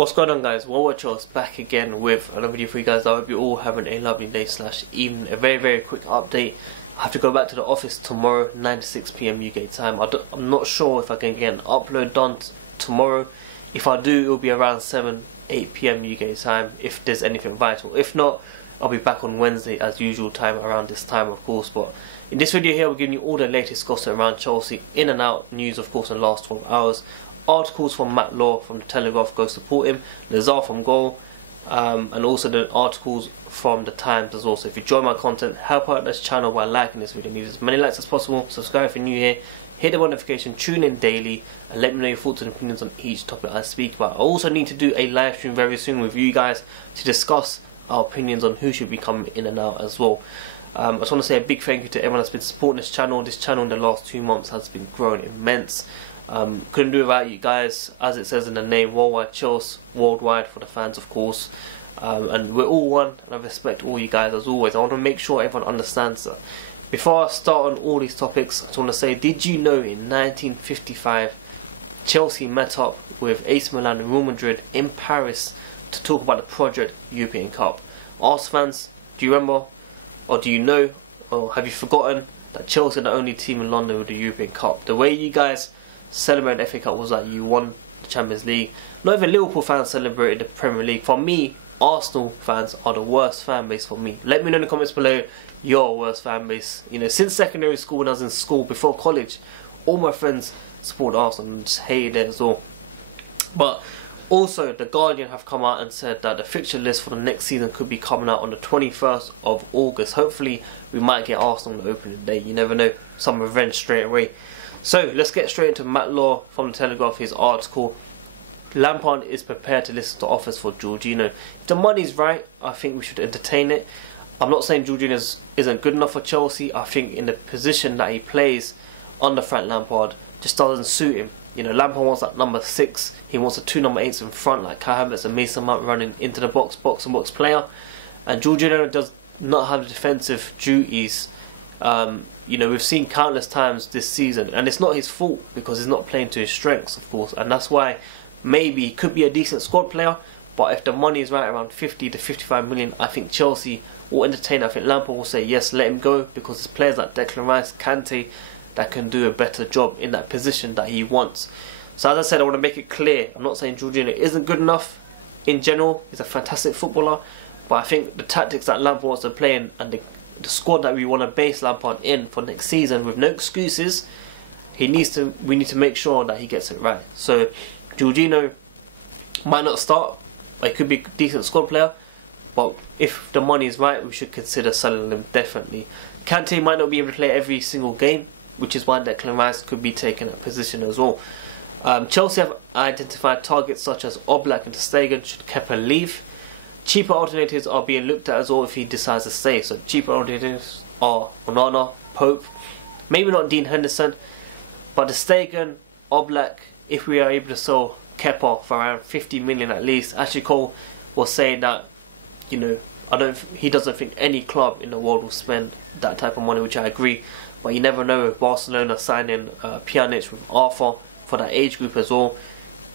What's going on, guys? Charles back again with another video for you guys. I hope you're all having a lovely day / evening. A very quick update. I have to go back to the office tomorrow 9 to 6 PM UK time. I'm not sure if I can get an upload done tomorrow. If I do, it will be around 7-8 PM UK time if there's anything vital. If not, I'll be back on Wednesday as usual time around this time, of course. But in this video here, we're giving you all the latest gossip around Chelsea, in and out news, of course, in the last 12 hours. Articles from Matt Law from the Telegraph, go support him. Nizaar from Goal, and also the articles from the Times as well. So if you enjoy my content, help out this channel by liking this video. Need as many likes as possible. Subscribe if you're new here. Hit the notification, tune in daily, and let me know your thoughts and opinions on each topic I speak about. I also need to do a live stream very soon with you guys to discuss our opinions on who should be coming in and out as well. I just want to say a big thank you to everyone that's been supporting this channel. This channel in the last 2 months has been growing immense. Couldn't do it without you guys, as it says in the name, worldwide Chelsea, worldwide for the fans, of course. And we're all one, and I respect all you guys as always. I want to make sure everyone understands that. Before I start on all these topics, I just want to say, did you know in 1955 Chelsea met up with AC Milan and Real Madrid in Paris to talk about the Project European Cup? Arsenal fans, do you remember, or do you know, or have you forgotten that Chelsea are the only team in London with the European Cup? The way you guys celebrated the FA Cup was that you won the Champions League. Not even Liverpool fans celebrated the Premier League. For me, Arsenal fans are the worst fan base for me. Let me know in the comments below your worst fan base. You know, since secondary school, when I was in school, before college, all my friends supported Arsenal and just hated it as well. But also, The Guardian have come out and said that the fixture list for the next season could be coming out on the 21st of August. Hopefully, we might get Arsenal on the opening day. You never know. Some revenge straight away. So, let's get straight into Matt Law from the Telegraph, his article. Lampard is prepared to listen to offers for Jorginho. If the money's right, I think we should entertain it. I'm not saying Jorginho isn't good enough for Chelsea. I think in the position that he plays under Frank Lampard just doesn't suit him. You know, Lampard wants that number 6. He wants the 2 number 8s in front, like Kai Havertz and Mason Mount, running into the box and box player. And Jorginho does not have the defensive duties. You know, we've seen countless times this season, and it's not his fault because he's not playing to his strengths, of course, and that's why maybe he could be a decent squad player. But if the money is right around 50 to 55 million, I think Chelsea will entertain. I think Lampard will say yes, let him go, because there's players like Declan Rice, Kante, that can do a better job in that position that he wants. So as I said, I want to make it clear, I'm not saying Jorginho isn't good enough. In general, he's a fantastic footballer, but I think the tactics that Lampard wants to play in, and the squad that we want to base Lampard in for next season with no excuses, we need to make sure that he gets it right. So Jorginho might not start, but he could be a decent squad player, but if the money is right, we should consider selling him definitely. Kante might not be able to play every single game, which is why Declan Rice could be taking that position as well. Chelsea have identified targets such as Oblak and Ter Stegan should Kepa leave. Cheaper alternatives are being looked at as well if he decides to stay. So cheaper alternatives are Onana, Pope, maybe not Dean Henderson, but Ter Stegan, Oblak, if we are able to sell Kepa for around 50 million at least. Ashley Cole was saying that, you know, he doesn't think any club in the world will spend that type of money, which I agree. But you never know, if Barcelona signing Pjanic with Arthur for that age group as well,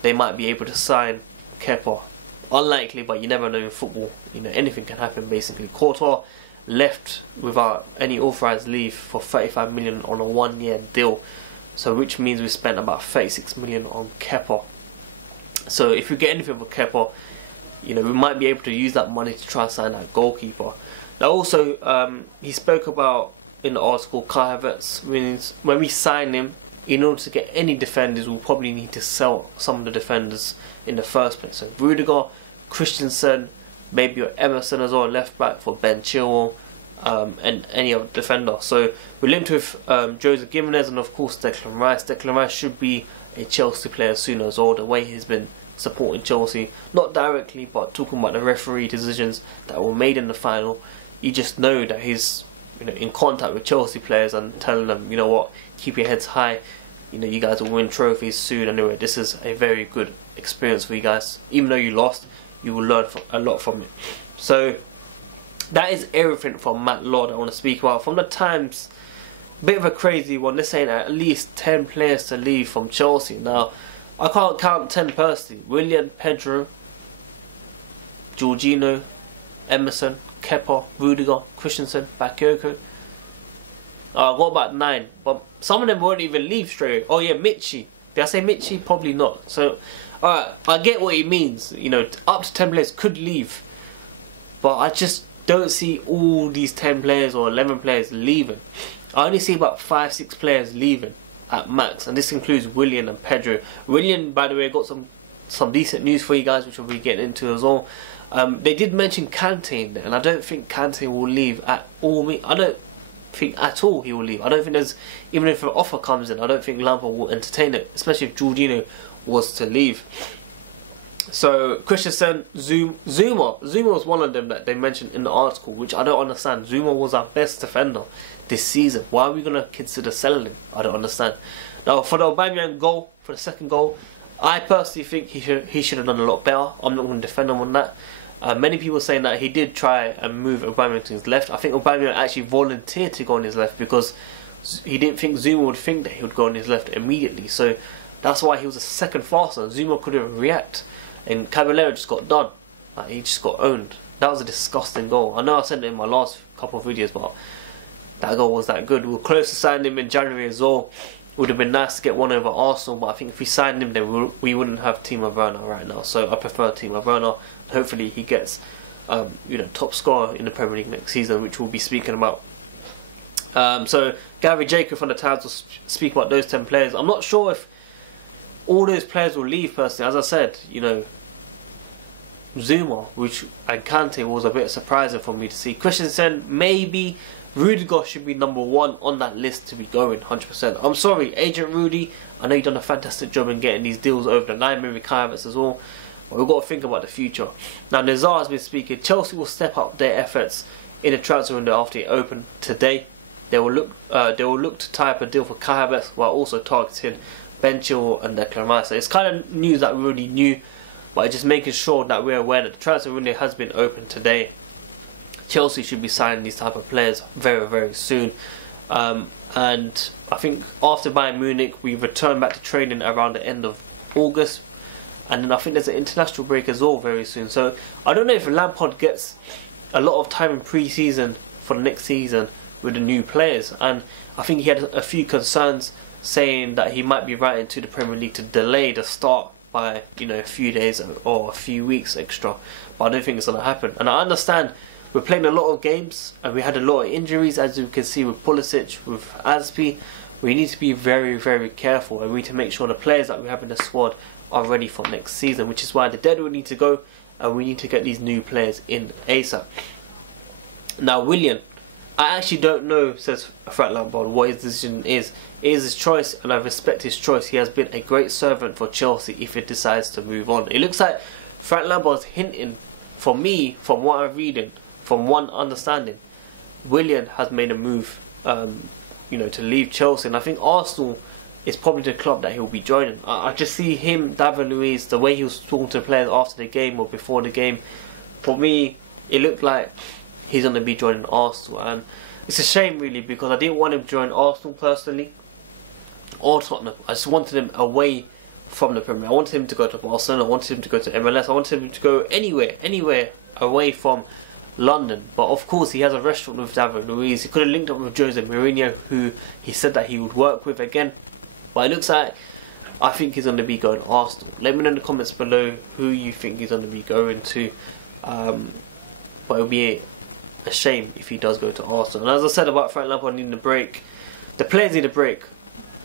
they might be able to sign Kepa. Unlikely, but you never know in football. You know, anything can happen basically. Courtois left without any authorised leave for 35 million on a 1-year deal. So which means we spent about 36 million on Kepa. So if we get anything for Kepa, you know, we might be able to use that money to try and sign that goalkeeper. Now also, he spoke about in the article Kai Havertz, means when we sign him, in order to get any defenders, we'll probably need to sell some of the defenders in the first place. So Rudiger, Christensen, maybe Emerson as well, left back for Ben Chilwell, and any other defender. So we're linked with Jose Gimenez and of course Declan Rice. Declan Rice should be a Chelsea player soon as well, the way he's been supporting Chelsea, not directly, but talking about the referee decisions that were made in the final. You just know that he's, you know, in contact with Chelsea players and telling them, you know what, keep your heads high, you know, you guys will win trophies soon anyway. This is a very good experience for you guys. Even though you lost, you will learn a lot from it. So that is everything from Matt Law that I want to speak about. From the Times, bit of a crazy one. They're saying at least 10 players to leave from Chelsea. Now, I can't count 10 personally. Willian, Pedro, Jorginho, Emerson, Kepa, Rudiger, Christensen, Bakayoko. I got about 9, but some of them won't even leave straight away. Oh yeah, Michi. Did I say Michi? Probably not. So, alright, I get what he means. You know, up to 10 players could leave, but I just don't see all these 10 players or 11 players leaving. I only see about 5-6 players leaving at max, and this includes Willian and Pedro. Willian, by the way, got some decent news for you guys, which we'll be getting into as well. They did mention Kante in there, and I don't think Kante will leave at all. I don't think at all he will leave. I don't think there's, even if an offer comes in, I don't think Lampard will entertain it, especially if Jorginho was to leave. So Christensen, Zuma was one of them that they mentioned in the article, which I don't understand. Zuma was our best defender this season. Why are we going to consider selling him? I don't understand. Now for the Aubameyang goal, for the second goal, I personally think he should have done a lot better. I'm not going to defend him on that. Many people saying that he did try and move Aubameyang to his left. I think Aubameyang actually volunteered to go on his left because he didn't think Zuma would think that he would go on his left immediately. So that's why he was a second faster. Zuma couldn't react. And Caballero just got done. Like, he just got owned. That was a disgusting goal. I know I said it in my last couple of videos, but that goal was that good. We were close to signing him in January as well. It would have been nice to get one over Arsenal, but I think if we signed him, then we wouldn't have Timo Werner right now. So I prefer Timo Werner. Hopefully he gets, you know, top scorer in the Premier League next season, which we'll be speaking about. So Gary Jacob from the Times will speak about those 10 players. I'm not sure if all those players will leave personally. As I said, you know, Zuma and Kante was a bit surprising for me to see. Christensen, maybe. Rudiger should be number 1 on that list to be going, 100%. I'm sorry, Agent Rudy, I know you've done a fantastic job in getting these deals over the line, maybe Kai Havertz as well, but we've got to think about the future. Now Nizaar has been speaking. Chelsea will step up their efforts in the transfer window after it opened today. They will look to tie up a deal for Kai Havertz while also targeting Ben Chilwell and Declan Rice. So it's kind of news that we already knew, but just making sure that we're aware that the transfer window has been opened today. Chelsea should be signing these type of players very, very soon. And I think after Bayern Munich, we return back to training around the end of August. And then I think there's an international break as well very soon. So I don't know if Lampard gets a lot of time in pre-season for the next season with the new players. And I think he had a few concerns saying that he might be writing to the Premier League to delay the start by, you know, a few days or a few weeks extra. But I don't think it's going to happen. And I understand we're playing a lot of games and we had a lot of injuries, as you can see with Pulisic, with Aspi. We need to be very, very careful, and we need to make sure the players that we have in the squad are ready for next season, which is why the dead will need to go and we need to get these new players in ASAP. Now Willian, I actually don't know, says Frank Lampard, what his decision is. It is his choice and I respect his choice. He has been a great servant for Chelsea if he decides to move on. It looks like Frank Lampard's hinting, for me, from what I'm reading, from one understanding, Willian has made a move, you know, to leave Chelsea, and I think Arsenal is probably the club that he'll be joining. I just see him, David Luiz, the way he was talking to players after the game or before the game. For me, it looked like he's going to be joining Arsenal, and it's a shame really, because I didn't want him to join Arsenal personally or Tottenham. I just wanted him away from the Premier League. I wanted him to go to Barcelona. I wanted him to go to MLS. I wanted him to go anywhere away from London. But of course he has a restaurant with David Luiz. He could have linked up with Jose Mourinho, who he said that he would work with again. But it looks like, I think he's going to be going to Arsenal. Let me know in the comments below who you think he's going to be going to. But it'll be a shame if he does go to Arsenal. And as I said about Frank Lampard needing a break, the players need a break.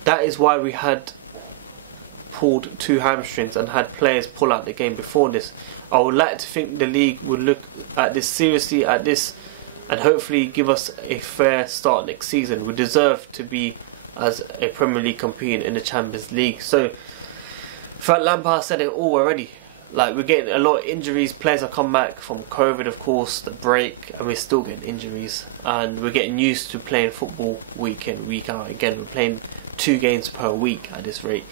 That is why we had pulled 2 hamstrings and had players pull out the game before this. I would like to think the league would look at this seriously, and hopefully give us a fair start next season. We deserve to be as a Premier League competing in the Champions League. So Frank Lampard said it all already. Like, we're getting a lot of injuries. Players have come back from COVID, of course, the break, and we're still getting injuries. And we're getting used to playing football week in, week out. Again, we're playing 2 games per week at this rate.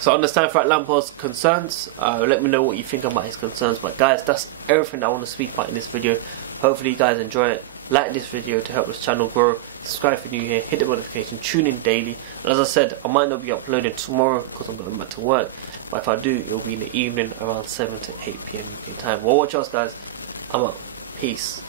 So I understand Frank Lampard's concerns. Let me know what you think about his concerns. But guys, that's everything I want to speak about in this video. Hopefully you guys enjoy it. like this video to help this channel grow, subscribe if you're new here, hit the notification, tune in daily. And as I said, I might not be uploading tomorrow because I'm going back to work, but if I do, it'll be in the evening around 7 to 8 PM UK time. Well, watch us guys, I'm out, peace.